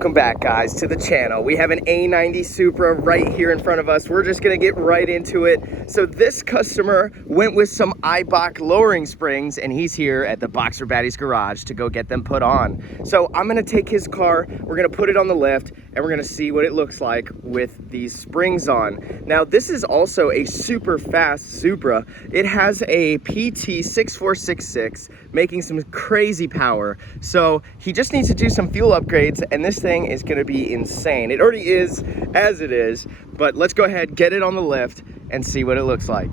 Welcome back, guys, to the channel. We have an A90 Supra right here in front of us. We're just gonna get right into it. So this customer went with some Eibach Lowering Springs, and he's here at the Boxer Baddies garage to go get them put on. So I'm gonna take his car, we're gonna put it on the lift, and we're gonna see what it looks like with these springs on. Now, this is also a super fast Supra. It has a PT 6466, making some crazy power. So he just needs to do some fuel upgrades, and this thing is gonna be insane. It already is as it is, but let's go ahead, get it on the lift, and see what it looks like.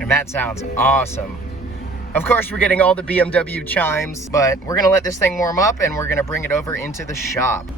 And that sounds awesome. Of course, we're getting all the BMW chimes, but we're gonna let this thing warm up and we're gonna bring it over into the shop.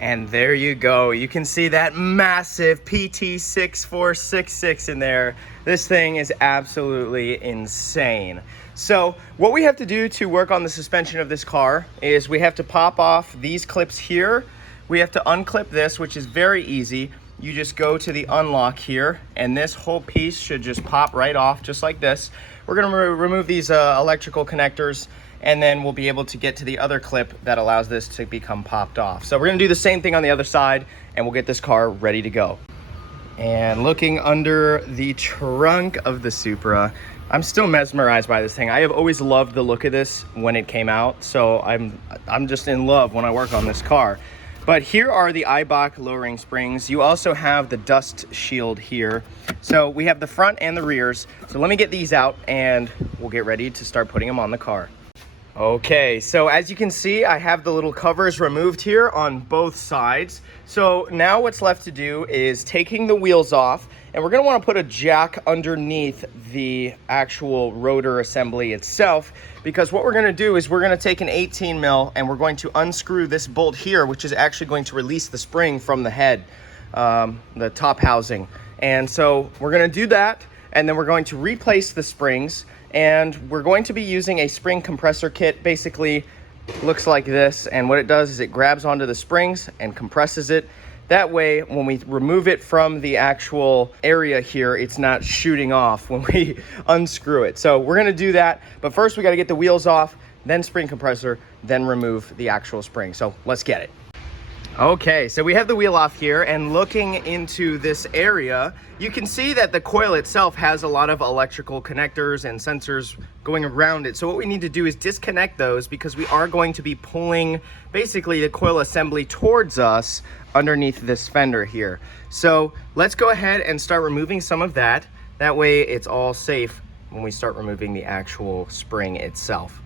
And there you go. You can see that massive PT 6466 in there. This thing is absolutely insane. So what we have to do to work on the suspension of this car is we have to pop off these clips here. We have to unclip this, which is very easy. You just go to the unlock here, and this whole piece should just pop right off, just like this. We're gonna remove these electrical connectors, and then we'll be able to get to the other clip that allows this to become popped off. So we're gonna do the same thing on the other side, and we'll get this car ready to go. And looking under the trunk of the Supra, I'm still mesmerized by this thing. I have always loved the look of this when it came out, so I'm just in love when I work on this car. But here are the Eibach Lowering Springs. You also have the dust shield here. So we have the front and the rears. So let me get these out and we'll get ready to start putting them on the car. Okay, so as you can see, I have the little covers removed here on both sides. So now what's left to do is taking the wheels off, and we're gonna wanna put a jack underneath the actual rotor assembly itself, because what we're gonna do is we're gonna take an 18 mil and we're going to unscrew this bolt here, which is actually going to release the spring from the head, the top housing. And so we're gonna do that, and then we're going to replace the springs, and we're going to be using a spring compressor kit. Basically looks like this, and what it does is it grabs onto the springs and compresses it. That way, when we remove it from the actual area here, it's not shooting off when we unscrew it. So we're gonna do that, but first we gotta get the wheels off, then spring compressor, then remove the actual spring. So let's get it. Okay, so we have the wheel off here, and looking into this area, you can see that the coil itself has a lot of electrical connectors and sensors going around it. So what we need to do is disconnect those, because we are going to be pulling basically the coil assembly towards us underneath this fender here. So let's go ahead and start removing some of that. That way it's all safe when we start removing the actual spring itself.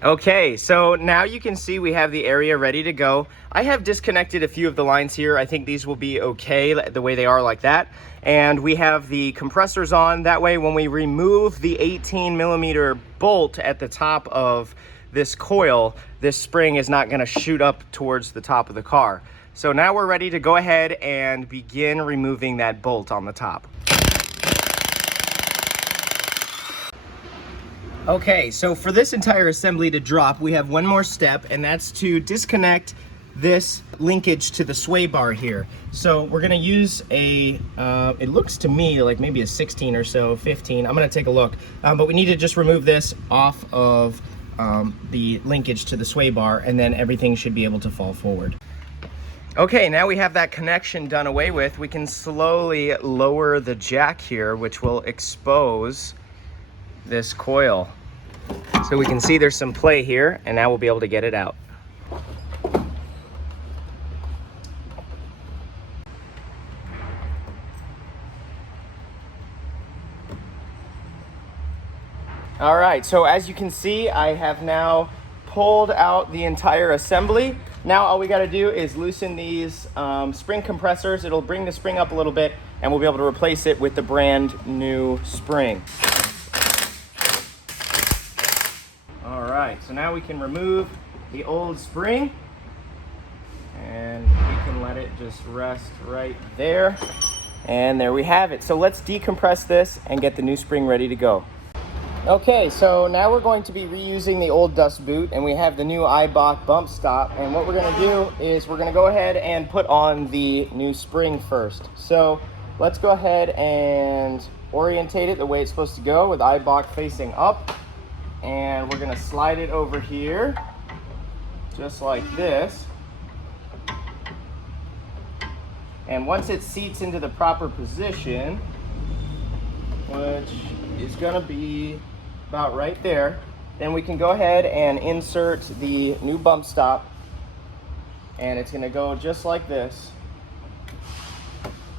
Okay, so now you can see we have the area ready to go. I have disconnected a few of the lines here. I think these will be okay the way they are like that. And we have the compressors on. That way when we remove the 18 millimeter bolt at the top of this coil, this spring is not gonna shoot up towards the top of the car. So now we're ready to go ahead and begin removing that bolt on the top. Okay, so for this entire assembly to drop, we have one more step, and that's to disconnect this linkage to the sway bar here. So we're gonna use a, it looks to me like maybe a 16 or so, 15. I'm gonna take a look. But we need to just remove this off of the linkage to the sway bar, and then everything should be able to fall forward. Okay, now we have that connection done away with. We can slowly lower the jack here, which will expose this coil. So we can see there's some play here, and now we'll be able to get it out. All right, so as you can see, I have now pulled out the entire assembly. Now all we gotta do is loosen these spring compressors. It'll bring the spring up a little bit, and we'll be able to replace it with the brand new spring. All right, so now we can remove the old spring, and we can let it just rest right there. And there we have it. So let's decompress this and get the new spring ready to go. Okay, so now we're going to be reusing the old dust boot, and we have the new Eibach bump stop. And what we're gonna do is we're gonna go ahead and put on the new spring first. So let's go ahead and orientate it the way it's supposed to go with Eibach facing up. And we're gonna slide it over here, just like this. And once it seats into the proper position, which is gonna be about right there, then we can go ahead and insert the new bump stop. And it's gonna go just like this.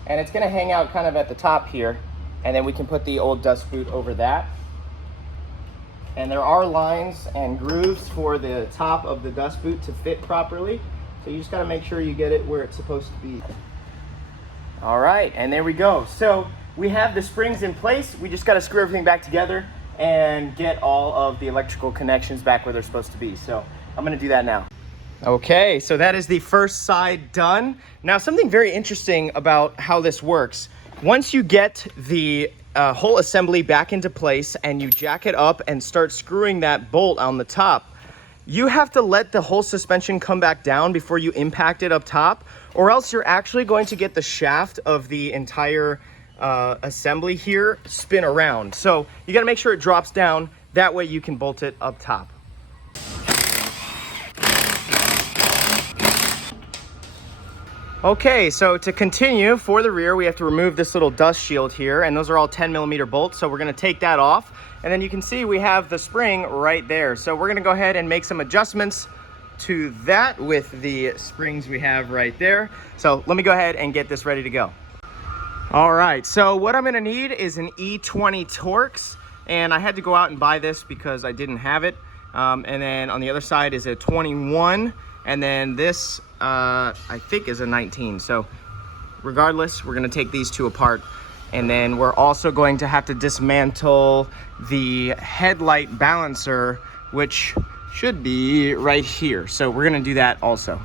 And it's gonna hang out kind of at the top here. And then we can put the old dust boot over that. And there are lines and grooves for the top of the dust boot to fit properly. So you just gotta make sure you get it where it's supposed to be. All right, and there we go. So we have the springs in place. We just gotta screw everything back together and get all of the electrical connections back where they're supposed to be. So I'm gonna do that now. Okay, so that is the first side done. Now, something very interesting about how this works. Once you get the whole assembly back into place and you jack it up and start screwing that bolt on the top, you have to let the whole suspension come back down before you impact it up top, or else you're actually going to get the shaft of the entire assembly here spin around. So you gotta make sure it drops down, that way you can bolt it up top. Okay, so to continue, for the rear, we have to remove this little dust shield here, and those are all 10mm bolts, so we're gonna take that off. And then you can see we have the spring right there. So we're gonna go ahead and make some adjustments to that with the springs we have right there. So let me go ahead and get this ready to go. All right, so what I'm gonna need is an E20 Torx, and I had to go out and buy this because I didn't have it. And then on the other side is a 21, and then this I think is a 19. So regardless, we're gonna take these two apart, and then we're also going to have to dismantle the headlight balancer, which should be right here. So we're gonna do that also.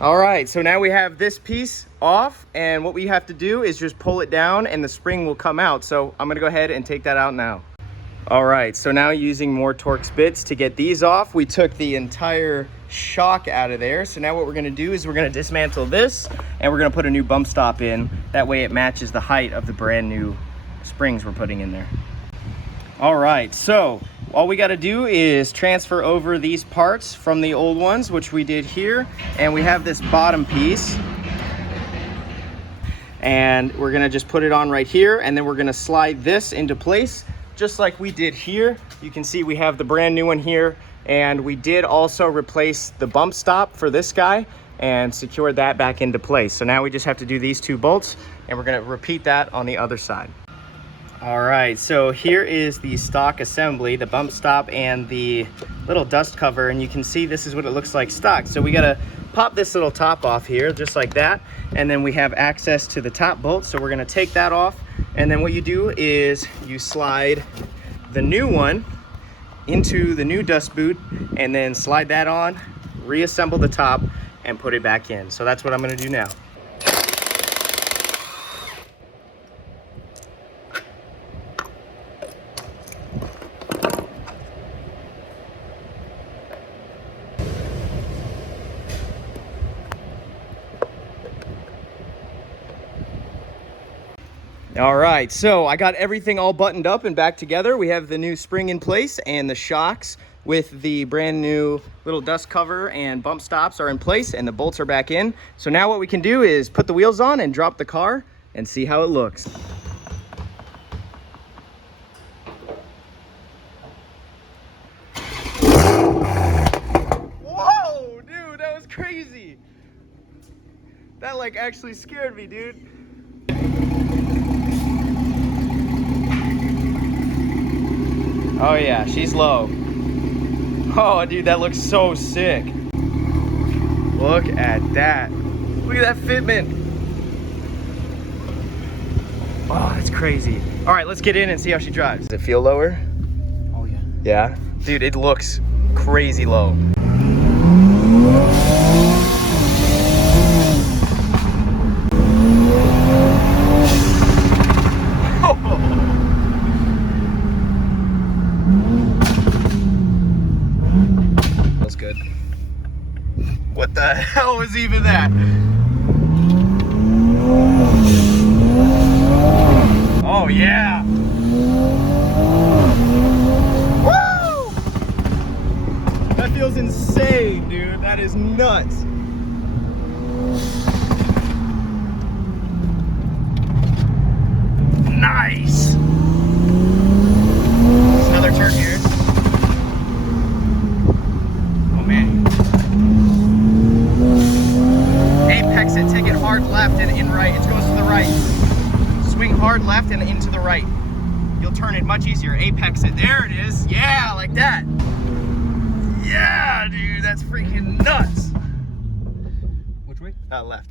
All right, so now we have this piece off, and what we have to do is just pull it down and the spring will come out. So I'm gonna go ahead and take that out now. All right, so now using more Torx bits to get these off, we took the entire shock out of there. So now what we're gonna do is we're gonna dismantle this and we're gonna put a new bump stop in. That way it matches the height of the brand new springs we're putting in there. All right, so all we gotta do is transfer over these parts from the old ones, which we did here. And we have this bottom piece. And we're gonna just put it on right here, and then we're gonna slide this into place just like we did here. You can see we have the brand new one here, and we did also replace the bump stop for this guy and secure that back into place. So now we just have to do these two bolts, and we're gonna repeat that on the other side. All right, so here is the stock assembly, the bump stop and the little dust cover, and you can see this is what it looks like stock. So we gotta pop this little top off here, just like that, and then we have access to the top bolt, so we're gonna take that off, and then what you do is you slide the new one into the new dust boot, and then slide that on, reassemble the top, and put it back in. So that's what I'm gonna do now. All right, so I got everything all buttoned up and back together. We have the new spring in place, and the shocks with the brand new little dust cover and bump stops are in place, and the bolts are back in. So now what we can do is put the wheels on and drop the car and see how it looks. Whoa, dude, that was crazy. That like actually scared me, dude. Oh yeah, she's low. Oh dude, that looks so sick. Look at that. Look at that fitment. Oh, that's crazy. All right, let's get in and see how she drives. Does it feel lower? Oh yeah. Yeah? Dude, it looks crazy low. That's good. What the hell was even that? Oh yeah. Woo! That feels insane, dude. That is nuts. Nice. There's another turn here. Oh man. Apex it, take it hard left and in right. It goes to the right. Swing hard left and into the right. You'll turn it much easier. Apex it. There it is. Yeah, like that. Yeah, dude, that's freaking nuts. Which way? Left.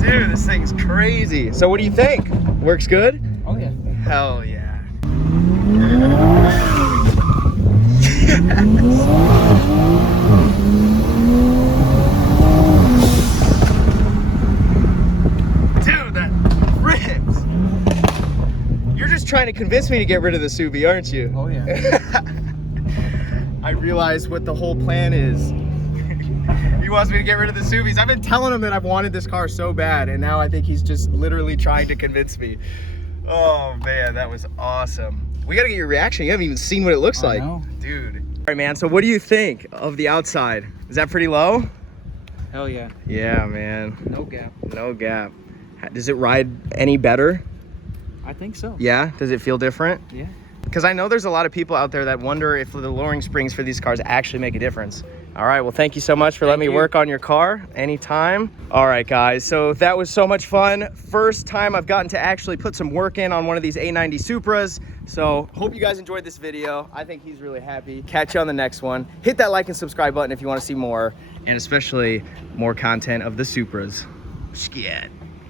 Dude, this thing's crazy. So what do you think? Works good? Oh yeah. Hell yeah. Dude, that rips. You're just trying to convince me to get rid of the Subi, aren't you? Oh yeah. I realize what the whole plan is. He wants me to get rid of the Subis. I've been telling him that I've wanted this car so bad, and now I think he's just literally trying to convince me. Oh man, that was awesome. We gotta get your reaction. You haven't even seen what it looks like. Know. Dude. All right, man, so what do you think of the outside? Is that pretty low? Hell yeah. Yeah, man. No gap. No gap. Does it ride any better? I think so. Yeah? Does it feel different? Yeah. Because I know there's a lot of people out there that wonder if the lowering springs for these cars actually make a difference. All right, well, thank you so much for letting me work on your car anytime. All right, guys, so that was so much fun. First time I've gotten to actually put some work in on one of these A90 Supras. So hope you guys enjoyed this video. I think he's really happy. Catch you on the next one. Hit that like and subscribe button if you want to see more, and especially more content of the Supras. Scat.